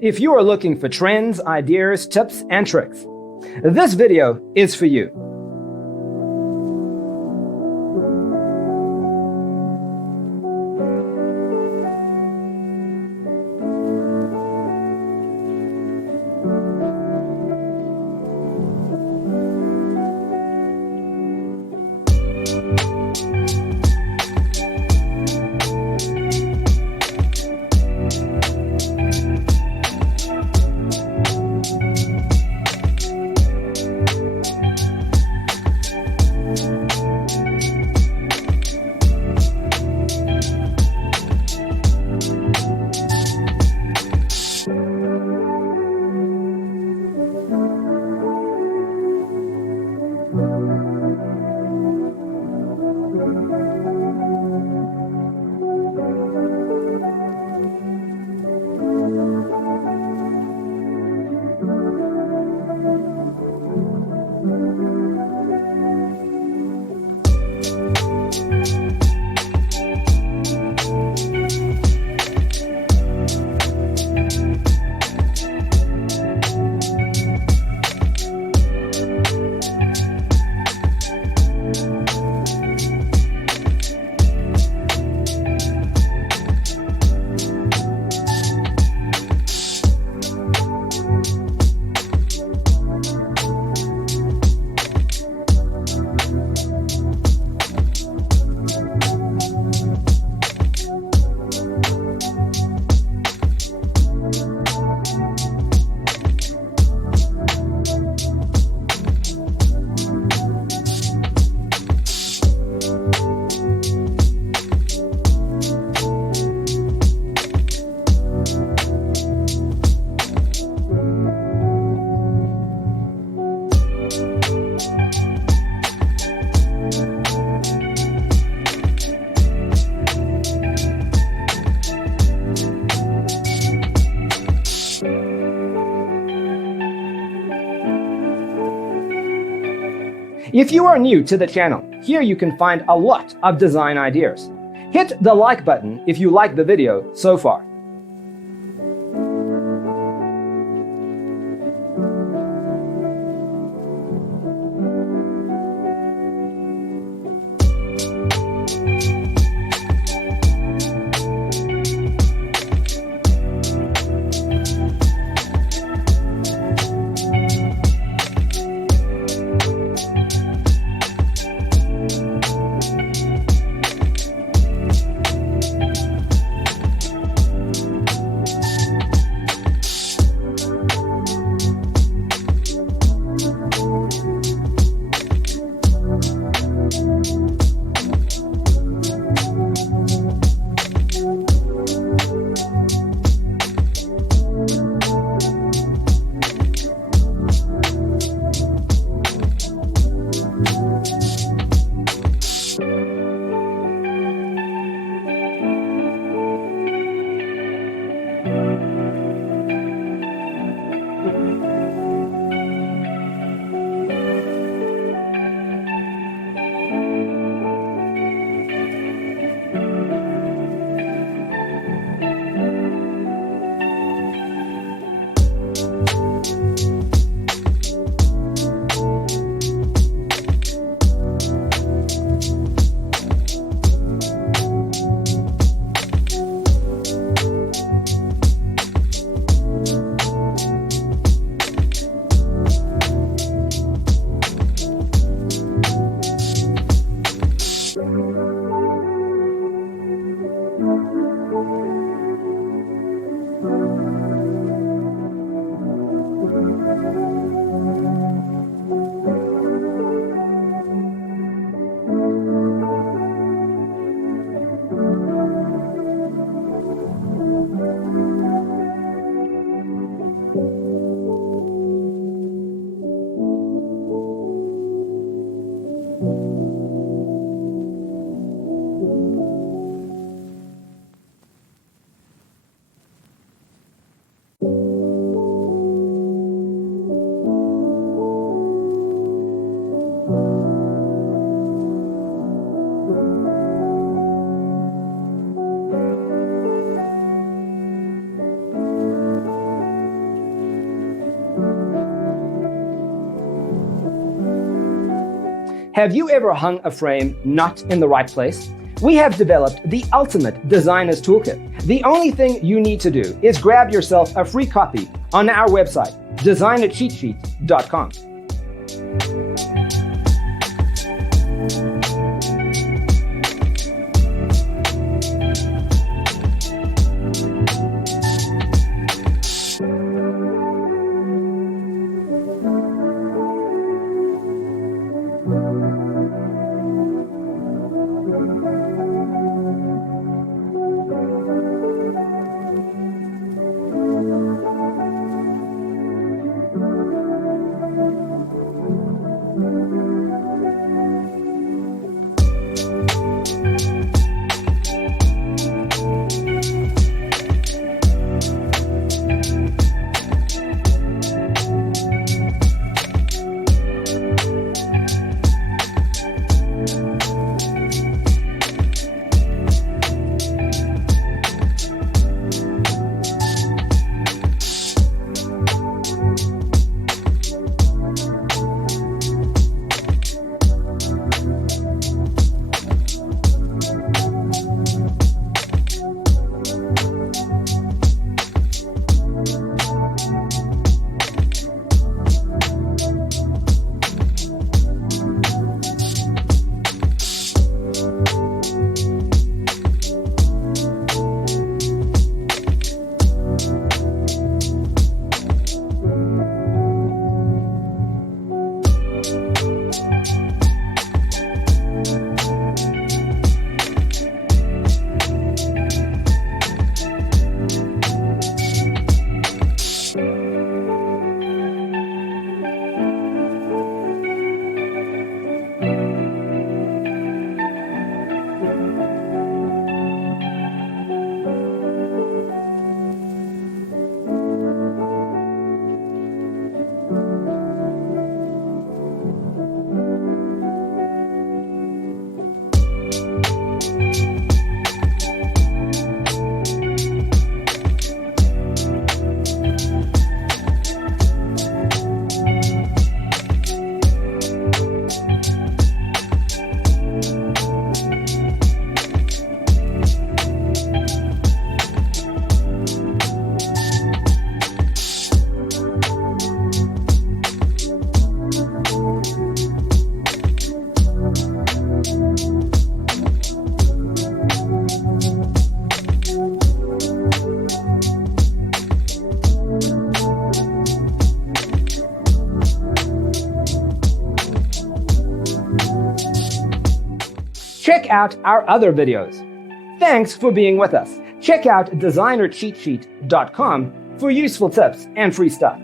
If you are looking for trends, ideas, tips, and tricks, this video is for you. If you are new to the channel, here you can find a lot of design ideas. Hit the like button if you like the video so far. Have you ever hung a frame not in the right place? We have developed the ultimate designer's toolkit. The only thing you need to do is grab yourself a free copy on our website, designercheatsheet.com. Check out our other videos. Thanks for being with us. Check out designercheatsheet.com for useful tips and free stuff.